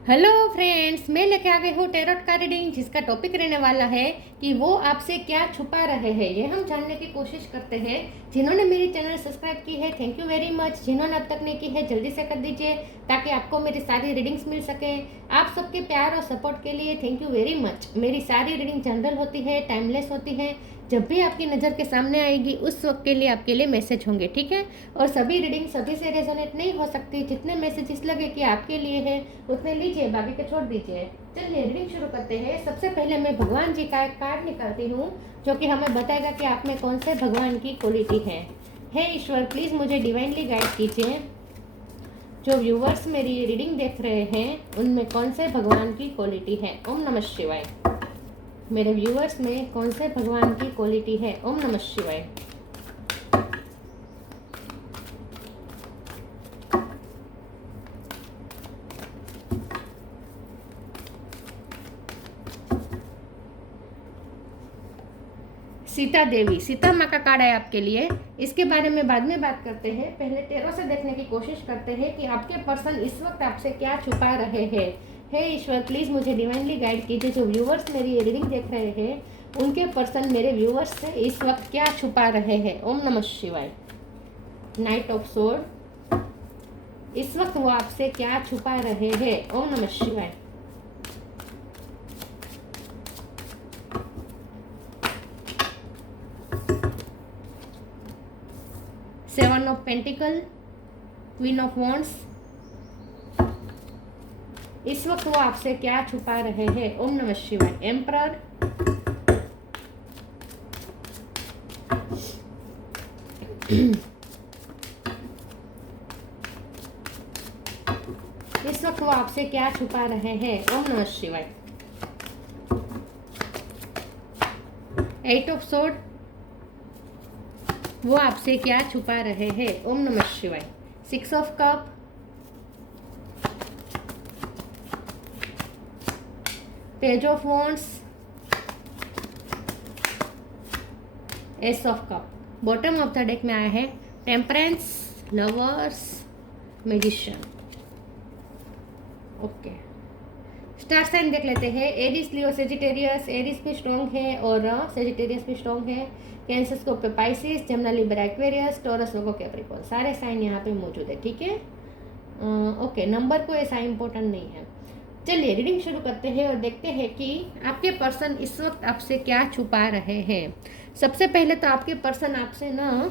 Hello friends, मैं लेके आ गई हूँ टैरोट का रीडिंग, जिसका टॉपिक रहने वाला है कि वो आपसे क्या छुपा रहे हैं। ये हम जानने की कोशिश करते हैं। जिन्होंने मेरी चैनल सब्सक्राइब की है, थैंक यू वेरी मच। जिन्होंने अब तक नहीं की है, जल्दी से कर दीजिए ताकि आपको मेरी सारी रीडिंग्स मिल सके। आप सबके प्यार और सपोर्ट के लिए थैंक यू वेरी मच। मेरी सारी रीडिंग जनरल होती है, टाइमलेस होती है। जब भी आपकी नज़र के सामने आएगी उस वक्त के लिए आपके लिए मैसेज होंगे, ठीक है। और सभी रीडिंग सभी से रेजोनेट नहीं हो सकती। जितने मैसेजेस लगे कि आपके लिए है उतने लीजिए, बाकी के छोड़ दीजिए। चलिए रीडिंग शुरू करते हैं। सबसे पहले मैं भगवान जी का एक कार्ड निकालती हूँ, जो कि हमें बताएगा कि आप में कौन से भगवान की क्वालिटी है। हे ईश्वर, प्लीज़ मुझे डिवाइनली गाइड कीजिए। जो व्यूवर्स मेरी रीडिंग देख रहे हैं उनमें कौन से भगवान की क्वालिटी है। ओम नमः शिवाय। मेरे व्यूवर्स में कौन से भगवान की क्वालिटी है। ओम नमः शिवाय। सीता देवी, सीता माँ का कार्ड है आपके लिए। इसके बारे में बाद में बात करते हैं। पहले टेरो से देखने की कोशिश करते हैं कि आपके पर्सन इस वक्त आपसे क्या छुपा रहे हैं। हे ईश्वर, प्लीज़ मुझे डिवाइनली गाइड कीजिए। जो व्यूवर्स मेरी रीडिंग देख रहे हैं उनके पर्सन मेरे व्यूवर्स से इस वक्त क्या छुपा रहे हैं। ओम नमः शिवाय। नाइट ऑफ सोर्ड, इस वक्त वो आपसे क्या छुपा रहे हैं। ओम नमः शिवाय। Seven of pentacle, queen of wands, इस वक्त वो आपसे क्या छुपा रहे हैं। ओम नमः शिवाय। एम्परर, इस वक्त वो आपसे क्या छुपा रहे हैं। ओम नमः शिवाय। एट ऑफ सोर्ड, वो आपसे क्या छुपा रहे हैं। ओम नमः शिवाय। Six of cup, page of wands, ace of cup. Bottom of the deck में आया है temperance, lovers, magician. Okay, star sign देख लेते हैं। Aries, Leo, Sagittarius. एरिस भी स्ट्रॉन्ग है और सेजिटेरियस भी स्ट्रॉन्ग है। Cancer, Scorpio, Pisces, Gemini, Libra, Aquarius, Taurus, Virgo, Capricorn, सारे साइन यहाँ पे मौजूद है, ठीक है। ओके, नंबर कोई ऐसा इंपॉर्टेंट नहीं है। चलिए रीडिंग शुरू करते हैं और देखते हैं कि आपके पर्सन इस वक्त आपसे क्या छुपा रहे हैं। सबसे पहले तो आपके पर्सन आपसे ना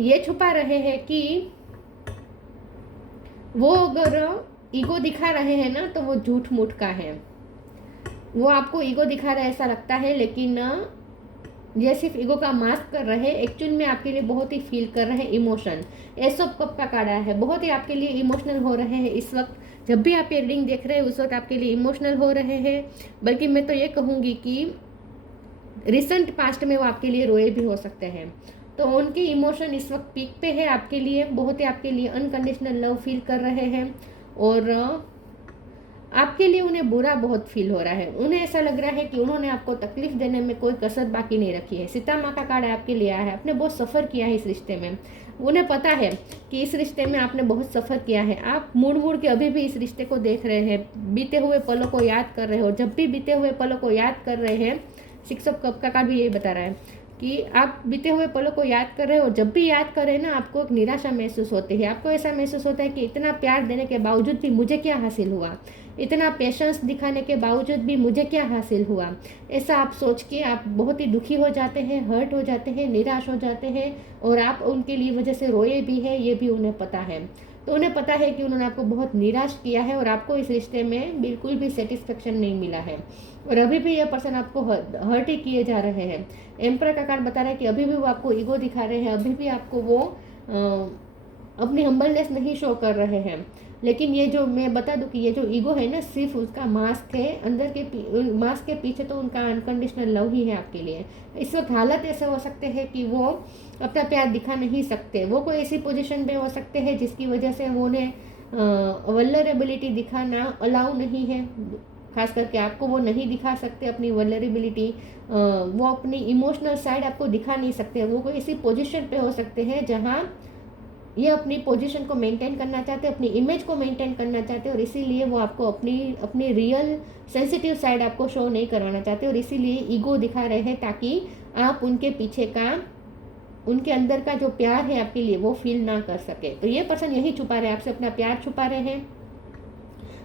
ये छुपा रहे हैं कि वो अगर ईगो दिखा रहे हैं ना तो वो झूठ मूठ का है। वो आपको ईगो दिखा रहा है ऐसा लगता है, लेकिन ये सिर्फ ईगो का मास्क कर रहे हैं। एक्चुअल में आपके लिए बहुत ही फील कर रहे हैं इमोशन। एस ऑफ कप का कार्ड आया है। बहुत ही आपके लिए इमोशनल हो रहे हैं इस वक्त। जब भी आप ये रीडिंग देख रहे हैं उस वक्त आपके लिए इमोशनल हो रहे हैं। बल्कि मैं तो ये कहूँगी कि रिसेंट पास्ट में वो आपके लिए रोए भी हो सकते हैं। तो उनकी इमोशन इस वक्त पीक पे है आपके लिए। बहुत ही आपके लिए अनकंडीशनल लव फील कर रहे हैं और आपके लिए उन्हें बुरा बहुत फील हो रहा है। उन्हें ऐसा लग रहा है कि उन्होंने आपको तकलीफ देने में कोई कसर बाकी नहीं रखी है। सीता माँ का कार्ड आपके लिए आया है। आपने बहुत सफ़र किया है इस रिश्ते में। उन्हें पता है कि इस रिश्ते में आपने बहुत सफ़र किया है। आप मुड़ मुड़ के अभी भी इस रिश्ते को देख रहे हैं, बीते हुए पलों को याद कर रहे हो। जब भी बीते हुए पलों को याद कर रहे हैं, सिक्स ऑफ कप का कार्ड भी यही बता रहा है कि आप बीते हुए पलों को याद कर रहे हो। जब भी याद कर रहे हैं ना, आपको एक निराशा महसूस होती है। आपको ऐसा महसूस होता है कि इतना प्यार देने के बावजूद भी मुझे क्या हासिल हुआ, इतना पेशेंस दिखाने के बावजूद भी मुझे क्या हासिल हुआ। ऐसा आप सोच के आप बहुत ही दुखी हो जाते हैं, हर्ट हो जाते हैं, निराश हो जाते हैं और आप उनके लिए वजह से रोए भी है, ये भी उन्हें पता है। तो उन्हें पता है कि उन्होंने आपको बहुत निराश किया है और आपको इस रिश्ते में बिल्कुल भी सेटिस्फेक्शन नहीं मिला है और अभी भी यह पर्सन आपको हर्ट ही किए जा रहे हैं। एम्पर का कार्ड बता रहा है कि अभी भी वो आपको ईगो दिखा रहे हैं, अभी भी आपको वो अपनी हम्बलनेस नहीं शो कर रहे हैं। लेकिन ये जो मैं बता दूं कि ये जो ईगो है ना, सिर्फ उसका मास्क है। अंदर के मास्क के पीछे तो उनका अनकंडीशनल लव ही है आपके लिए। इस वक्त हालत ऐसे हो सकते हैं कि वो अपना प्यार दिखा नहीं सकते। वो कोई ऐसी पोजीशन पे हो सकते हैं जिसकी वजह से वो उन्हें वल्नरेबिलिटी दिखाना अलाउ नहीं है। खास करके आपको वो नहीं दिखा सकते अपनी वल्नरेबिलिटी। वो अपनी इमोशनल साइड आपको दिखा नहीं सकते। वो कोई ऐसी पोजीशन पे हो सकते हैं जहाँ ये अपनी पोजीशन को मेंटेन करना चाहते हैं, अपनी इमेज को मेंटेन करना चाहते हैं, और इसीलिए वो आपको अपनी अपनी रियल सेंसिटिव साइड आपको शो नहीं करवाना चाहते, और इसीलिए ईगो दिखा रहे हैं ताकि आप उनके पीछे का, उनके अंदर का जो प्यार है आपके लिए वो फील ना कर सके। तो ये पर्सन यही छुपा रहे हैं, आपसे अपना प्यार छुपा रहे हैं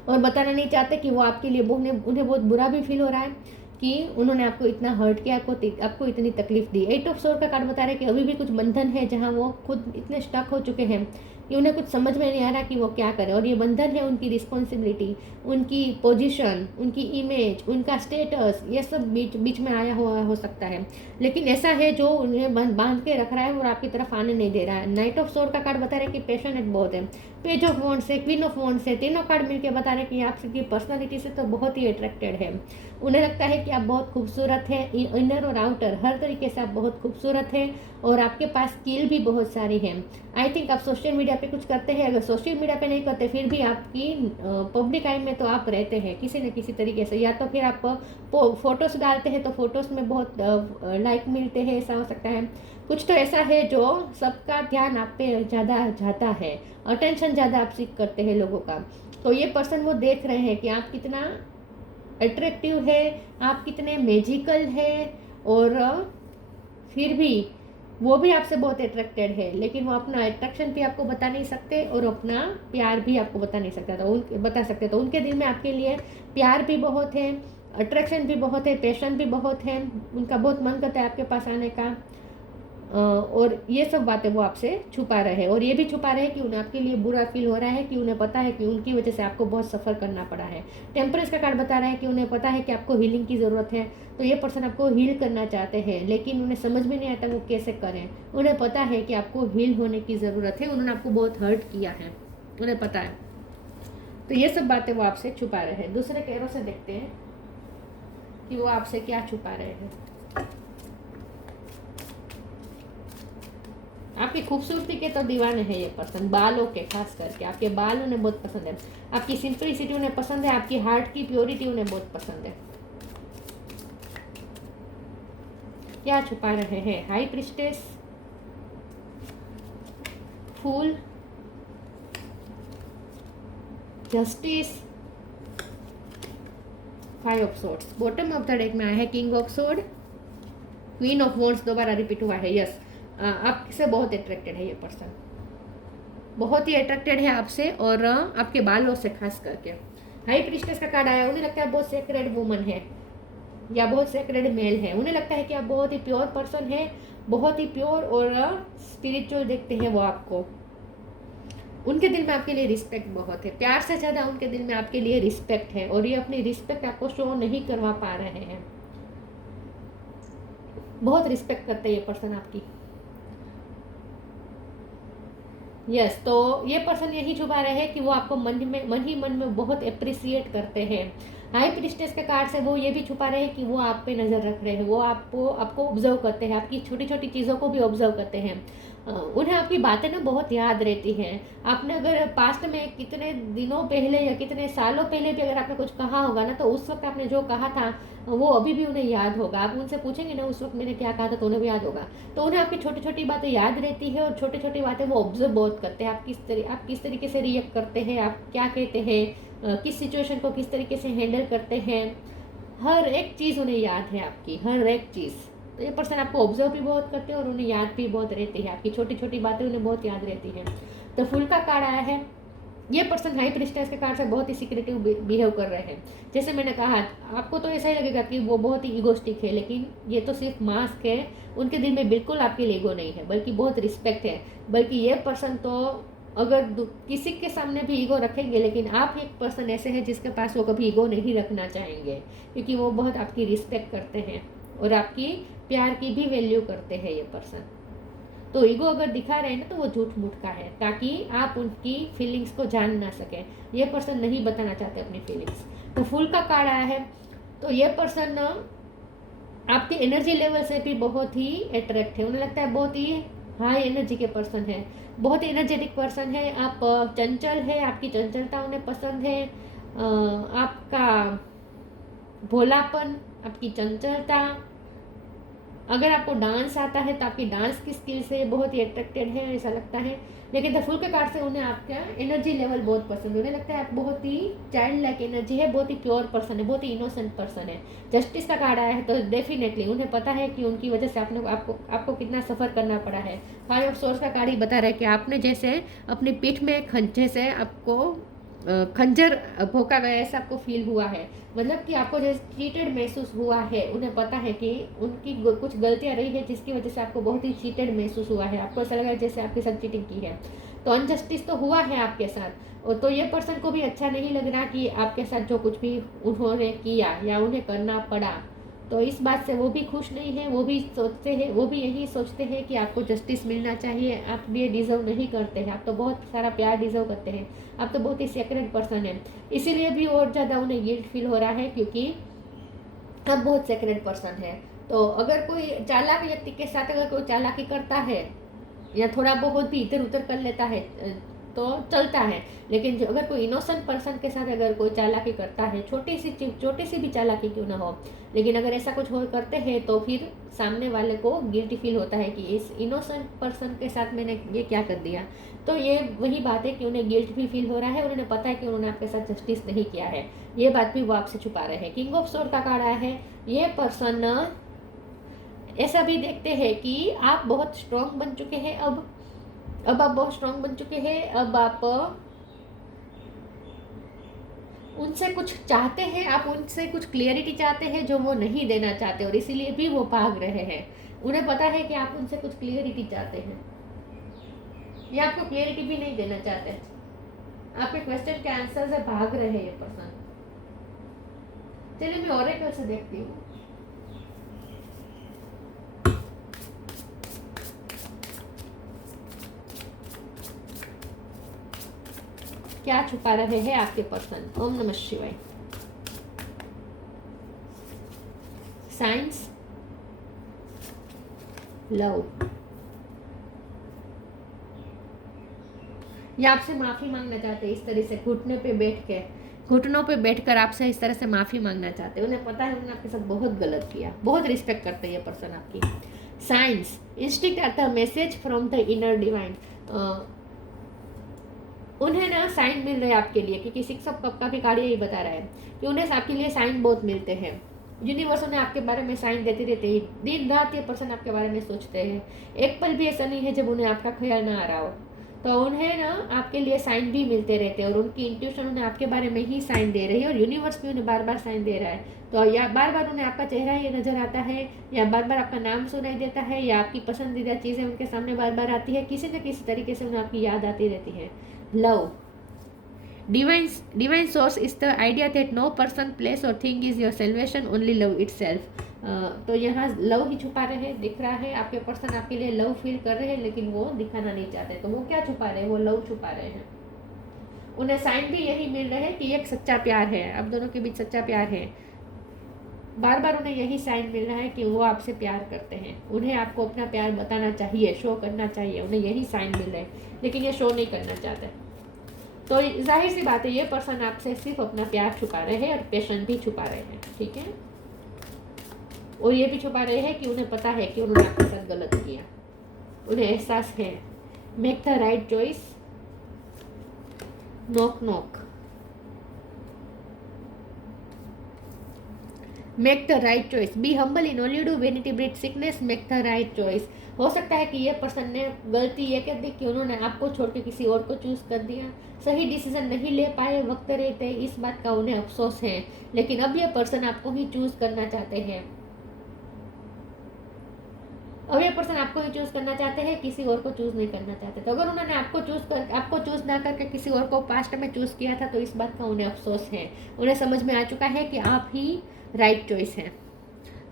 और बताना नहीं चाहते कि वो आपके लिए उन्हें बहुत बुरा भी फील हो रहा है कि उन्होंने आपको इतना हर्ट किया, आपको इतनी तकलीफ दी। 8 ऑफ सोर्ड का कार्ड बता रहा है कि अभी भी कुछ बंधन है जहाँ वो खुद इतने स्टक हो चुके हैं कि उन्हें कुछ समझ में नहीं आ रहा कि वो क्या करें, और ये बंधन है उनकी रिस्पॉन्सिबिलिटी, उनकी पोजीशन, उनकी इमेज, उनका स्टेटस, ये सब बीच में आया हुआ हो सकता है, लेकिन ऐसा है जो उन्हें बांध के रख रहा है और आपकी तरफ आने नहीं दे रहा है। नाइट ऑफ सोर्ड का कार्ड बता रहा है कि पैशनेट बहुत है, पेज ऑफ वॉन्ड्स है, क्वीन ऑफ वॉन्ड्स है, तीनों कार्ड मिलकर बता रहे हैं कि आपकी पर्सनालिटी से तो बहुत ही अट्रैक्टेड है। उन्हें लगता है कि आप बहुत खूबसूरत हैं, इनर और आउटर हर तरीके से आप बहुत खूबसूरत हैं, और आपके पास स्किल भी बहुत सारी है। आई थिंक आप सोशल मीडिया पे कुछ करते हैं, अगर सोशल मीडिया पे नहीं करते फिर भी आपकी पब्लिक आई में तो आप रहते हैं किसी न किसी तरीके से, या तो फिर आप फोटोज़ डालते हैं तो फोटोज़ में बहुत लाइक मिलते हैं, ऐसा हो सकता है। कुछ तो ऐसा है जो सबका ध्यान आप पे ज़्यादा जाता है, अटेंशन ज़्यादा आप सीख करते हैं लोगों का। तो ये पर्सन वो देख रहे हैं कि आप कितना अट्रैक्टिव है, आप कितने मैजिकल है, और फिर भी वो भी आपसे बहुत अट्रैक्टेड है, लेकिन वो अपना अट्रैक्शन भी आपको बता नहीं सकते और अपना प्यार भी आपको बता नहीं सकता, तो बता सकते। तो उनके दिल में आपके लिए प्यार भी बहुत है, अट्रैक्शन भी बहुत है, पैशन भी बहुत है, उनका बहुत मन करता है आपके पास आने का, और ये सब बातें वो आपसे छुपा रहे हैं। और ये भी छुपा रहे हैं कि उन्हें आपके लिए बुरा फील हो रहा है, कि उन्हें पता है कि उनकी वजह से आपको बहुत सफ़र करना पड़ा है। टेम्परेंस का कार्ड बता रहा है कि उन्हें पता है कि आपको हीलिंग की ज़रूरत है, तो ये पर्सन आपको हील करना चाहते हैं, लेकिन उन्हें समझ में नहीं आता वो कैसे करें। उन्हें पता है कि आपको हील होने की ज़रूरत है, उन्होंने आपको बहुत हर्ट किया है, उन्हें पता है। तो ये सब बातें वो आपसे छुपा रहे हैं। दूसरे कैरो से देखते हैं कि वो आपसे क्या छुपा रहे हैं। आपकी खूबसूरती के तो दीवाने हैं ये पर्सन, बालों के खास करके आपके बाल उन्हें बहुत पसंद है, आपकी सिंपलिसिटी उन्हें पसंद है, आपकी हार्ट की प्योरिटी उन्हें बहुत पसंद है। क्या छुपा रहे हैं? High priestess, fool, justice, 5 of swords. Bottom of the deck में आया है king of sword, queen of wands दोबारा रिपीट हुआ है। यस, आपसे बहुत अट्रैक्टेड है ये पर्सन, बहुत ही अट्रैक्टेड है आपसे और आपके बालों से खास करके। हाई प्रिस्टेस का कार्ड आया, उन्हें लगता है बहुत सेक्रेड वुमन है या बहुत सेक्रेड मेल है, उन्हें लगता है कि आप बहुत ही प्योर पर्सन है, बहुत ही प्योर और स्पिरिचुअल देखते हैं वो आपको। उनके दिल में आपके लिए रिस्पेक्ट बहुत है, प्यार से ज़्यादा उनके दिल में आपके लिए रिस्पेक्ट है, और ये अपनी रिस्पेक्ट आपको शो नहीं करवा पा रहे हैं। बहुत रिस्पेक्ट करते हैं ये पर्सन आपकी। यस, तो ये पर्सन यही छुपा रहे हैं कि वो आपको मन ही मन में बहुत अप्रिसिएट करते हैं। हाई प्रिस्टेस के कार्ड से वो ये भी छुपा रहे हैं कि वो आप पे नज़र रख रहे हैं, वो आपको ऑब्जर्व करते हैं, आपकी छोटी छोटी चीज़ों को भी ऑब्जर्व करते हैं। उन्हें आपकी बातें ना बहुत याद रहती हैं। आपने अगर पास्ट में कितने दिनों पहले या कितने सालों पहले भी अगर आपने कुछ कहा होगा ना, तो उस वक्त आपने जो कहा था वो अभी भी उन्हें याद होगा। आप उनसे पूछेंगे ना उस वक्त मैंने क्या कहा था, तो उन्हें भी याद होगा। तो उन्हें आपकी छोटी छोटी बातें याद रहती है, और छोटी छोटी बातें वो ऑब्जर्व बहुत करते हैं। आप किस तरीके से रिएक्ट करते हैं, आप क्या कहते हैं, किस सिचुएशन को किस तरीके से हैंडल करते हैं, हर एक चीज़ उन्हें याद है आपकी, हर एक चीज़। तो ये पर्सन आपको ऑब्जर्व भी बहुत करते हैं और उन्हें याद भी बहुत रहती है, आपकी छोटी छोटी बातें उन्हें बहुत याद रहती हैं। तो फुल का कार्ड आया है, ये पर्सन हाई प्रिस्टेस के कार्ड से बहुत ही सिक्रेटिव बिहेव कर रहे हैं। जैसे मैंने कहा, आपको तो ऐसा ही लगेगा कि वो बहुत ही ईगोस्टिक है, लेकिन ये तो सिर्फ मास्क है। उनके दिल में बिल्कुल आपके लिए ईगो नहीं है, बल्कि बहुत रिस्पेक्ट है। बल्कि ये पर्सन तो अगर किसी के सामने भी ईगो रखेंगे, लेकिन आप एक पर्सन ऐसे हैं जिसके पास वो कभी ईगो नहीं रखना चाहेंगे, क्योंकि वो बहुत आपकी रिस्पेक्ट करते हैं और आपकी प्यार की भी वैल्यू करते हैं ये पर्सन। तो ईगो अगर दिखा रहे हैं ना, तो वो झूठ मूठ का है, ताकि आप उनकी फीलिंग्स को जान ना सकें। ये पर्सन नहीं बताना चाहते अपनी फीलिंग्स। तो फूल का कार्ड आया है, तो ये पर्सन आपके एनर्जी लेवल से भी बहुत ही अट्रैक्ट है। उन्हें लगता है बहुत ही हाई एनर्जी के पर्सन है, बहुत ही एनर्जेटिक पर्सन है। आप चंचल है, आपकी चंचलता उन्हें पसंद है, आपका भोलापन, आपकी चंचलता, अगर आपको डांस आता है तो आपकी डांस की स्किल से बहुत ही अट्रैक्टेड है ऐसा लगता है। लेकिन द फुल के कार्ड से उन्हें आपका एनर्जी लेवल बहुत पसंद है, उन्हें लगता है आप बहुत ही चाइल्ड लाइक एनर्जी है, बहुत ही प्योर पर्सन है, बहुत ही इनोसेंट पर्सन है। जस्टिस का कार्ड आया है तो डेफिनेटली उन्हें पता है कि उनकी वजह से आपको कितना सफ़र करना पड़ा है। 5 ऑफ सोर्स का कार्ड ही बता रहा है कि आपने जैसे अपनी पीठ में खंजे से आपको खंजर भोंका गया ऐसा आपको फील हुआ है, मतलब कि आपको जैसे चीटेड महसूस हुआ है। उन्हें पता है कि उनकी कुछ गलतियां रही है जिसकी वजह से आपको बहुत ही चीटेड महसूस हुआ है, आपको ऐसा लगा जैसे आपके साथ चीटिंग की है। तो अनजस्टिस तो हुआ है आपके साथ, और तो ये पर्सन को भी अच्छा नहीं लग रहा कि आपके साथ जो कुछ भी उन्होंने किया या उन्हें करना पड़ा, तो इस बात से वो भी खुश नहीं है। वो भी यही सोचते हैं कि आपको जस्टिस मिलना चाहिए, आप ये डिज़र्व नहीं करते हैं, आप तो बहुत सारा प्यार डिज़र्व करते हैं, आप तो बहुत ही सेक्रेट पर्सन है। इसीलिए भी और ज़्यादा उन्हें गिल्ट फील हो रहा है क्योंकि आप बहुत सेक्रेट पर्सन है। तो अगर कोई चालाक व्यक्ति के साथ अगर कोई चालाकी करता है या थोड़ा बहुत भी इधर उधर कर लेता है तो चलता है, लेकिन जो अगर कोई इनोसेंट पर्सन के साथ अगर कोई चालाकी करता है, छोटी सी भी चालाकी क्यों ना हो, लेकिन अगर ऐसा कुछ हो करते हैं तो फिर सामने वाले को गिल्टी फील होता है कि इस इनोसेंट पर्सन के साथ मैंने ये क्या कर दिया। तो ये वही बात है कि उन्हें गिल्ट भी फील हो रहा है और उन्हें पता है कि उन्होंने आपके साथ जस्टिस नहीं किया है, ये बात भी वो आपसे छुपा रहे हैं। किंग ऑफ सोर्ड का कार्ड आया है। ये पर्सन ऐसा भी देखते हैं कि आप बहुत स्ट्रांग बन चुके हैं, अब आप बहुत स्ट्रांग बन चुके हैं, अब आप उनसे कुछ चाहते हैं, आप उनसे कुछ क्लियरिटी चाहते हैं जो वो नहीं देना चाहते, और इसीलिए भी वो भाग रहे हैं। उन्हें पता है कि आप उनसे कुछ क्लियरिटी चाहते हैं या आपको क्लियरिटी भी नहीं देना चाहते, आपके क्वेश्चन के आंसर से भाग रहे हैं ये पर्सन। चलिए मैं ओरेकल से देखती हूँ। क्या छुपा रहे हैं आपके पर्सन। ओम नमः शिवाय। साइंस, लव, या आपसे माफी मांगना चाहते हैं इस तरह से घुटनों पे बैठकर आपसे इस तरह से माफी मांगना चाहते हैं। उन्हें पता है उन्होंने आपके साथ बहुत गलत किया, बहुत रिस्पेक्ट करते हैं ये पर्सन आपकी। Science, instinct earth message from the inner divine. उन्हें ना साइन मिल रहे हैं आपके लिए, क्योंकि 6 ऑफ कप का भी कार्ड यही बता रहा है कि उन्हें आपके लिए साइन बहुत मिलते हैं। यूनिवर्स उन्हें आपके बारे में साइन देते रहते हैं, दिन रात ये पर्सन आपके बारे में सोचते हैं, एक पल भी ऐसा नहीं है जब उन्हें आपका ख्याल ना आ रहा हो। तो उन्हें ना आपके लिए साइन भी मिलते रहते हैं और उनकी इंट्यूशन उन्हें आपके बारे में ही साइन दे रही है, और यूनिवर्स भी उन्हें बार बार साइन दे रहा है। तो या बार बार उन्हें आपका चेहरा ये नज़र आता है, या बार बार आपका नाम सुनाई देता है, या आपकी पसंदीदा चीज़ें उनके सामने बार बार आती है, किसी न किसी तरीके से उन्हें आपकी याद आती रहती है। Love, divine source is the idea that no person, place or thing is your salvation, only love itself. तो यहाँ लव ही छुपा रहे हैं, दिख रहा है आपके पर्सन आपके लिए लव फील कर रहे हैं, लेकिन वो दिखाना नहीं चाहते। तो वो क्या छुपा रहे हैं, वो लव छुपा रहे हैं। उन्हें साइन भी यही मिल रहे हैं कि एक सच्चा प्यार है, आप दोनों के बीच सच्चा प्यार है। बार बार उन्हें यही साइन मिल रहा है कि वो आपसे प्यार करते हैं, उन्हें आपको अपना प्यार बताना चाहिए, शो करना चाहिए, उन्हें यही साइन मिल रहे हैं, लेकिन ये शो नहीं करना चाहते। तो जाहिर सी बात है ये पर्सन आपसे सिर्फ अपना प्यार छुपा रहे हैं और पैशन भी छुपा रहे हैं, ठीक है। और ये भी छुपा रहे हैं कि उन्हें पता है कि उन्होंने आपके साथ गलत किया, उन्हें एहसास है। Make the right choice, knock knock, make the right choice, be humble in all you do, vanity breed sickness, make the right choice. हो सकता है कि ये पर्सन ने गलती ये कर दी कि उन्होंने आपको छोड़ के किसी और को चूज कर दिया, सही डिसीजन नहीं ले पाए वक्त रहते, इस बात का उन्हें अफसोस है। लेकिन अब ये पर्सन आपको ही चूज करना चाहते हैं, अब ये पर्सन आपको ही चूज करना चाहते हैं, किसी और को चूज नहीं करना चाहते। तो अगर उन्होंने आपको चूज ना करके किसी और को पास्ट में चूज किया था तो इस बात का उन्हें अफसोस है। उन्हें समझ में आ चुका है कि आप ही राइट चॉइस है।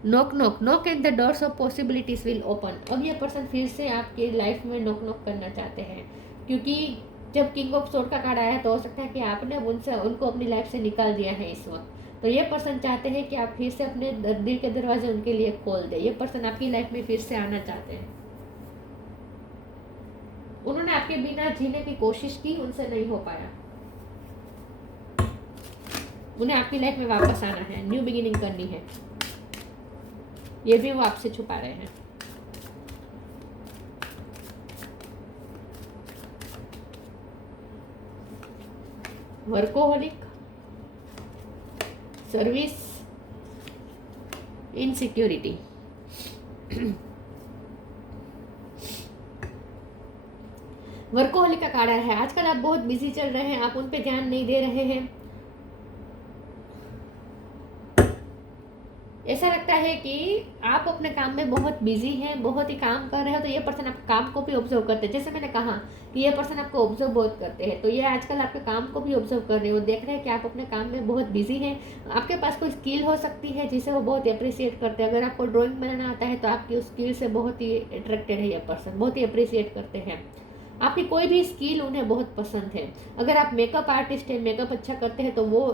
Knock knock, knock and the doors of possibilities will open. अब ये पर्सन फिर से आपकी लाइफ में नॉक नॉक करना चाहते हैं, क्योंकि जब किंग ऑफ सोर्ड का कार्ड आया तो हो सकता है कि आपने उनको अपनी लाइफ से निकाल दिया है इस वक्त। तो ये पर्सन चाहते हैं कि आप फिर से अपने दिल के दरवाजे उनके लिए खोल दे। ये पर्सन आपकी लाइफ में फिर से आना चाहते हैं। उन्होंने आपके बिना जीने की कोशिश की, उनसे नहीं हो पाया, उन्हें आपकी लाइफ में वापस आना है, न्यू बिगिनिंग करनी है। ये भी वो आपसे छुपा रहे हैं। Workaholic, service, insecurity. वर्कोहोलिक का कार्ड है, आजकल आप बहुत बिजी चल रहे हैं, आप उन पे ध्यान नहीं दे रहे हैं। ऐसा लगता है कि आप अपने काम में बहुत बिजी हैं, बहुत ही काम कर रहे हो, तो ये पर्सन आपके काम को भी ऑब्जर्व करते हैं। जैसे मैंने कहा कि ये पर्सन आपको ऑब्जर्व बहुत करते हैं, तो ये आजकल आपके काम को भी ऑब्जर्व कर रहे हो, देख रहे हैं कि आप अपने काम में बहुत बिजी हैं। आपके पास कोई स्किल हो सकती है जिसे वो बहुत अप्रिशिएट करते हैं। अगर आपको ड्राइंग बनाना आता है तो आपकी उस स्किल से बहुत ही अट्रैक्टेड है ये पर्सन, बहुत ही अप्रिशिएट करते हैं। आपकी कोई भी स्किल उन्हें बहुत पसंद है। अगर आप मेकअप आर्टिस्ट हैं, मेकअप अच्छा करते हैं, तो वो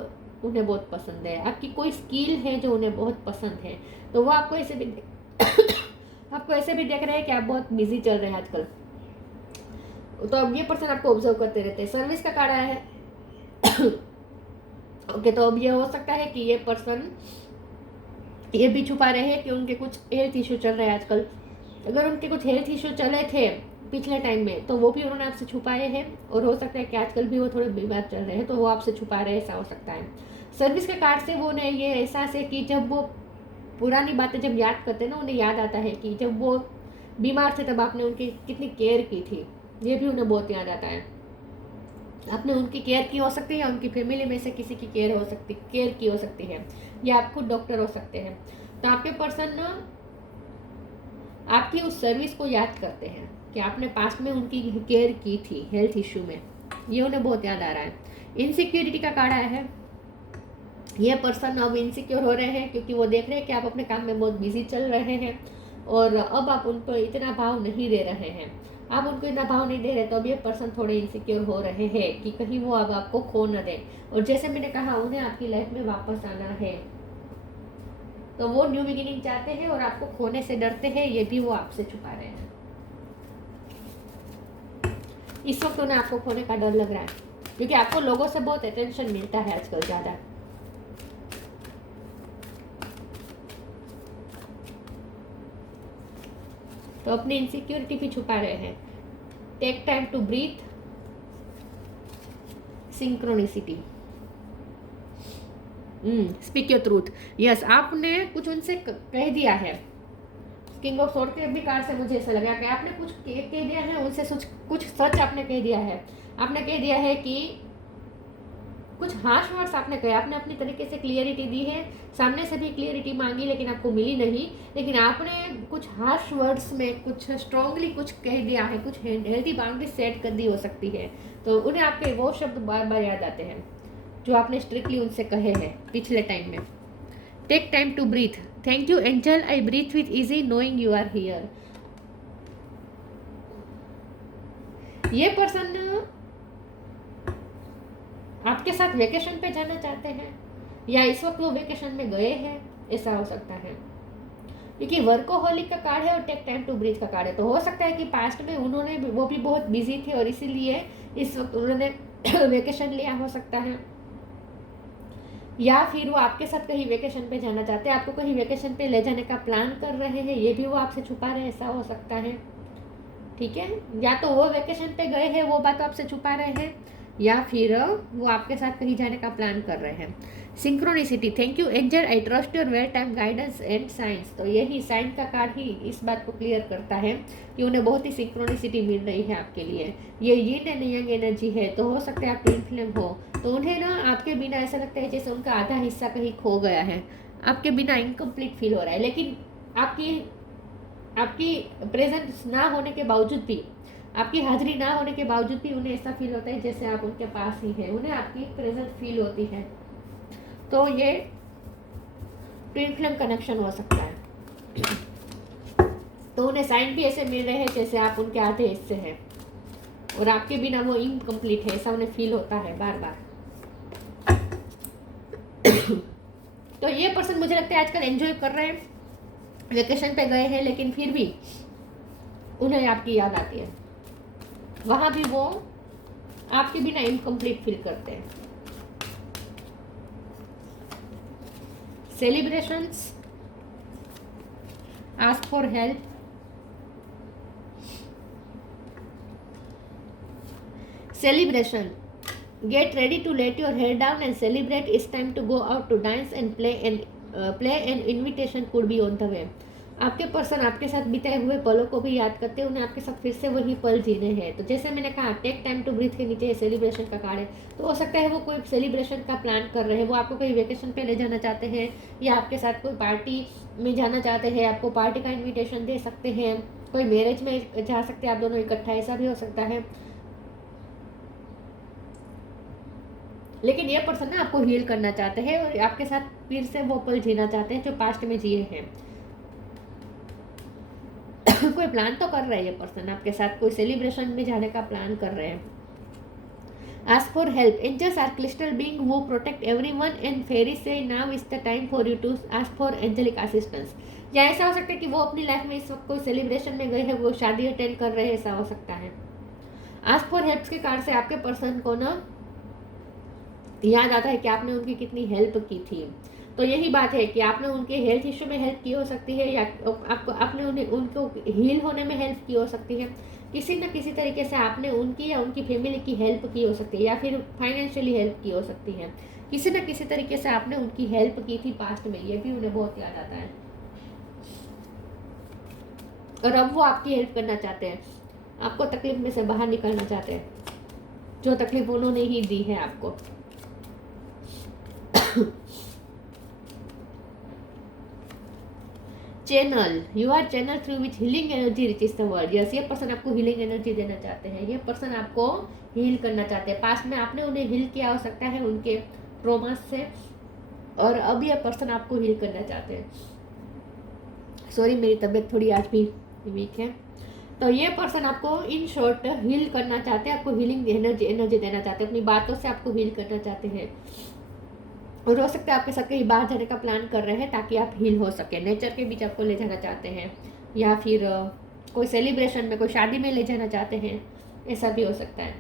उन्हें बहुत पसंद है। आपकी कोई स्किल है जो उन्हें बहुत पसंद है, तो वो आपको ऐसे भी आपको ऐसे भी देख रहे हैं कि आप बहुत बिजी चल रहे हैं आजकल, तो अब ये पर्सन आपको ऑब्जर्व करते रहते हैं। सर्विस का कार्ड आया है। ओके, तो अब ये हो सकता है कि ये पर्सन ये भी छुपा रहे हैं कि उनके कुछ हेल्थ इशू चल रहे हैं आजकल। अगर उनके कुछ हेल्थ इशू चले थे पिछले टाइम में, तो वो भी उन्होंने आपसे छुपाए हैं, और हो सकता है कि आजकल भी वो थोड़े बीमार चल रहे हैं, तो वो आपसे छुपा रहे हैं, ऐसा हो सकता है। सर्विस के कार्ड से वो उन्हें ये एहसास है कि जब वो पुरानी बातें जब याद करते हैं ना, उन्हें याद आता है कि जब वो बीमार थे तब आपने उनकी कितनी केयर की थी। ये भी उन्हें बहुत याद आता है। आपने उनकी केयर की हो सकती है, या उनकी फैमिली में से किसी की केयर की हो सकती है, या आप खुद डॉक्टर हो सकते हैं। तो आपके पर्सन ना आपकी उस सर्विस को याद करते हैं कि आपने पास्ट में उनकी केयर की थी हेल्थ इशू में, ये उन्हें बहुत याद आ रहा है। इनसिक्योरिटी का कार्ड आया है। ये पर्सन अब इनसिक्योर हो रहे हैं क्योंकि वो देख रहे हैं कि आप अपने काम में बहुत बिजी चल रहे हैं, और अब आप उन पर इतना भाव नहीं दे रहे हैं। आप उनको इतना भाव नहीं दे रहे, तो अब ये पर्सन थोड़े इनसिक्योर हो रहे हैं कि कहीं वो अब आपको खो न दें। और जैसे मैंने कहा, उन्हें आपकी लाइफ में वापस आना है, तो वो न्यू बिगिनिंग चाहते हैं और आपको खोने से डरते हैं, ये भी वो आपसे छुपा रहे हैं। इस वक्त उन्हें आपको खोने का डर लग रहा है, क्योंकि आपको लोगों से बहुत अटेंशन मिलता है आजकल ज़्यादा। तो अपनी इनसिक्योरिटी भी छुपा रहे हैं। Take time to breathe, synchronicity, speak your truth. Yes, आपने कुछ उनसे कह दिया है। किंग ऑफ सोर्ड के भी कार्ड से मुझे ऐसा लगा कि आपने कुछ कह दिया है उनसे, कुछ सच आपने कह दिया है। आपने कह दिया है कि कुछ हार्श वर्ड्स आपने कहे, आपने अपनी तरीके से क्लियरिटी दी है, सामने से भी क्लियरिटी मांगी लेकिन आपको मिली नहीं, लेकिन आपने कुछ हार्श वर्ड्स में कुछ स्ट्रांगली कुछ कह दिया है, कुछ हेल्दी बाउंड्री सेट कर दी हो सकती है। तो उन्हें आपके वो शब्द बार बार याद आते हैं जो आपने स्ट्रिक्टली उनसे कहे हैं पिछले टाइम में। Take time to breathe, thank you angel, I breathe with easy knowing you are here. ये पर्सन आपके साथ वेकेशन पे जाना चाहते हैं, या इस वक्त वो वेकेशन में गए हैं, ऐसा हो सकता है, क्योंकि वर्कोहोलिक का कार्ड है और टेक टाइम टू ब्रीथ का कार्ड है। तो हो सकता है कि पास्ट में वो भी बहुत बिजी थे और इसीलिए इस वक्त उन्होंने वेकेशन लिया हो सकता है, या फिर वो आपके साथ कहीं वेकेशन पे जाना चाहते हैं, आपको कहीं वेकेशन पे ले जाने का प्लान कर रहे हैं, ये भी वो आपसे छुपा रहे हैं, ऐसा हो सकता है। ठीक है, या तो वो वेकेशन पे गए हैं, वो बात आपसे छुपा रहे हैं, या फिर वो आपके साथ कहीं जाने का प्लान कर रहे हैं। Synchronicity, thank you angel, I trust your well time guidance and science. तो यही साइन का कार्ड ही इस बात को क्लियर करता है कि उन्हें बहुत ही सिंक्रोनिसिटी मिल रही है आपके लिए। ये यिन एंड यांग एनर्जी है, तो हो सकता है आप ट्विन फ्लेम हो, तो उन्हें ना आपके बिना ऐसा लगता है जैसे उनका आधा हिस्सा कहीं खो गया है, आपके बिना इनकम्प्लीट फील हो रहा है। लेकिन आपकी प्रेजेंस ना होने के बावजूद भी, आपकी हाजिरी ना होने के बावजूद भी उन्हें ऐसा फील होता है जैसे आप उनके पास ही हैं, उन्हें आपकी प्रेजेंस फील होती है। तो ये ट्विन फ्लेम कनेक्शन हो सकता है। तो उन्हें साइन भी ऐसे मिल रहे हैं जैसे आप उनके आधे हिस्से हैं और आपके बिना वो इनकम्प्लीट है, ऐसा उन्हें फील होता है बार बार। तो ये पर्सन मुझे लगता है आजकल एंजॉय कर रहे हैं, वेकेशन पे गए हैं, लेकिन फिर भी उन्हें आपकी याद आती है, वहाँ भी वो आपके बिना इनकम्प्लीट फील करते हैं। Celebrations, ask for help, celebration, get ready to let your hair down and celebrate, it's time to go out to dance and play and invitation could be on the way. आपके person आपके साथ बिताए हुए पलों को भी याद करते हैं, उन्हें आपके साथ फिर से वही पल जीने हैं। तो जैसे मैंने कहा टेक टाइम टू ब्रीथ के नीचे सेलिब्रेशन का कार्ड है, तो हो सकता है वो कोई सेलिब्रेशन का प्लान कर रहे हैं, वो आपको कहीं वेकेशन पे ले जाना चाहते हैं या आपके साथ कोई पार्टी में जाना चाहते हैं, आपको पार्टी का इन्विटेशन दे सकते हैं, कोई मैरिज में जा सकते हैं आप दोनों इकट्ठा, ऐसा भी हो सकता है। लेकिन ये पर्सन ना आपको हील करना चाहते हैं और आपके साथ फिर से वो पल जीना चाहते हैं जो पास्ट में जिए हैं। कोई प्लान तो कर रहे हैं ये पर्सन आपके साथ, कोई सेलिब्रेशन में जाने का प्लान कर रहे हैं। Ask for help, angels are crystal being वो प्रोटेक्ट एवरीवन एंड फेरी से now is the time for you to ask for angelic assistance. या ऐसा हो सकता है कि वो अपनी लाइफ में इस वक्त कोई सेलिब्रेशन में गए हैं, वो शादी अटेंड कर रहे हैं, ऐसा हो सकता है। आस्क फॉर हेल्प के कार्ड से आपके पर्सन को ना याद आता है कि आपने उनकी कितनी हेल्प की थी। तो यही बात है कि आपने उनके हेल्थ इश्यू में हेल्प की हो सकती है या आपने उनको हील होने में हेल्प की हो सकती है। किसी न किसी तरीके से आपने उनकी या उनकी फैमिली की हेल्प की हो सकती है या फिर फाइनेंशियली हेल्प की हो सकती है। किसी न किसी तरीके से आपने उनकी हेल्प की थी पास्ट में, ये भी उन्हें बहुत याद आता है और अब वो आपकी हेल्प करना चाहते हैं, आपको तकलीफ में से बाहर निकालना चाहते हैं, जो तकलीफ उन्होंने ही दी है आपको। Channel, you are channel through which healing energy reaches the world. Yes, ये पर्सन आपको हीलिंग एनर्जी देना चाहते हैं, ये पर्सन आपको हील करना चाहते हैं। पास्ट में आपने उन्हें हील किया हो सकता है उनके ट्रॉमा से, और अब ये पर्सन आपको हील करना चाहते हैं। सॉरी, मेरी तबीयत थोड़ी आज भी वीक है। तो ये पर्सन आपको इन शॉर्ट हील करना चाहते हैं, आपको हीलिंग एनर्जी देना चाहते हैं, अपनी बातों से आपको हील करना चाहते हैं। और हो सकता है आपके साथ कहीं बाहर जाने का प्लान कर रहे हैं ताकि आप हील हो सके। नेचर के बीच आपको ले जाना चाहते हैं या फिर कोई सेलिब्रेशन में, कोई शादी में ले जाना चाहते हैं, ऐसा भी हो सकता है।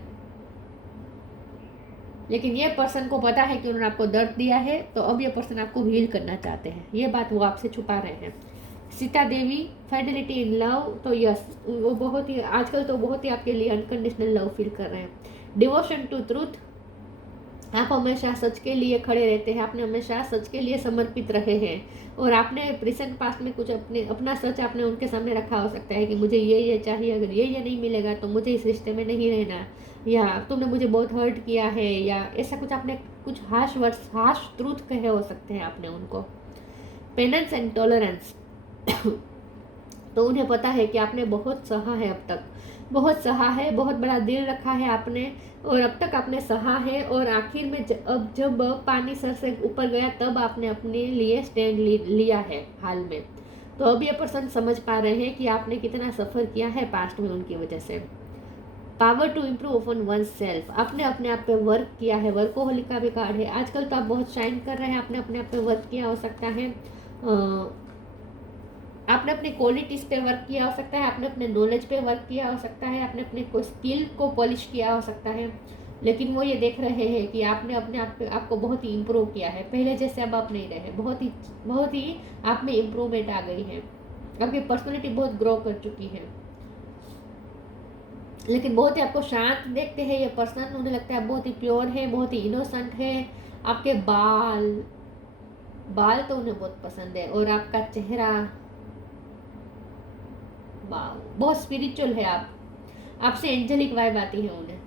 लेकिन ये पर्सन को पता है कि उन्होंने आपको दर्द दिया है, तो अब ये पर्सन आपको हील करना चाहते हैं, ये बात वो आपसे छुपा रहे हैं। Sita Devi, fidelity in love, तो यस, वो बहुत ही आजकल तो बहुत ही आपके लिए अनकंडीशनल लव फील कर रहे हैं। डिवोशन टू ट्रूथ, आप हमेशा सच के लिए खड़े रहते हैं, आपने हमेशा सच के लिए समर्पित रहे हैं और आपने प्रेजेंट पास्ट में कुछ अपना सच आपने उनके सामने रखा हो सकता है कि मुझे ये चाहिए, अगर ये नहीं मिलेगा तो मुझे इस रिश्ते में नहीं रहना, या तुमने मुझे बहुत हर्ट किया है, या ऐसा कुछ आपने कुछ हार्श ट्रूथ कहे हो सकते हैं आपने उनको। पेनेंस एंड टॉलरेंस, तो उन्हें पता है कि आपने बहुत सहा है, अब तक बहुत सहा है, बहुत बड़ा दिल रखा है आपने, और अब तक आपने सहा है, और आखिर में अब जब पानी सर से ऊपर गया तब आपने अपने लिए स्टैंड लिया है हाल में। तो अब ये पर्सन समझ पा रहे हैं कि आपने कितना सफ़र किया है पास्ट में उनकी वजह से। Power to improve on oneself, आपने अपने आप पे वर्क किया है, वर्कोहोलिक का भी कार्ड है। आजकल तो आप बहुत शाइन कर रहे हैं, आपने अपने आप पे वर्क किया हो सकता है, आपने अपने क्वालिटीज़ पे वर्क किया हो सकता है, आपने अपने नॉलेज पे वर्क किया हो सकता है, आपने अपने को स्किल को पॉलिश किया हो सकता है। लेकिन वो ये देख रहे हैं कि आपने अपने आप पे आपको बहुत ही इम्प्रूव किया है, पहले जैसे अब आप नहीं रहे, बहुत ही आप में इम्प्रूवमेंट आ गई है, आपकी पर्सनैलिटी बहुत ग्रो कर चुकी है। लेकिन बहुत ही आपको शांत देखते हैं ये पर्सन, उन्हें लगता है बहुत ही प्योर है, बहुत ही इनोसेंट है। आपके बाल तो उन्हें बहुत पसंद है, और आपका चेहरा बहुत स्पिरिचुअल है, आपसे एंजेलिक वाइब आती है उन्हें।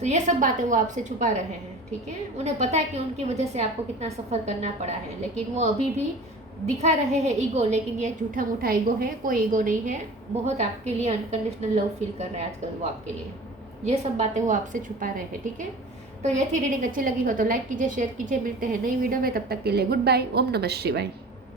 तो ये सब बातें वो आपसे छुपा रहे हैं, ठीक है। उन्हें पता है कि उनकी वजह से आपको कितना सफ़र करना पड़ा है, लेकिन वो अभी भी दिखा रहे हैं ईगो, लेकिन ये झूठा मूठा ईगो है, कोई ईगो नहीं है। बहुत आपके लिए अनकंडीशनल लव फील कर रहे हैं आजकल वो आपके लिए, ये सब बातें वो आपसे छुपा रहे हैं, ठीक है। तो ये थी रीडिंग, अच्छी लगी हो तो लाइक कीजिए, शेयर कीजिए। मिलते हैं नई वीडियो में, तब तक के लिए गुड बाय, ओम नमः शिवाय।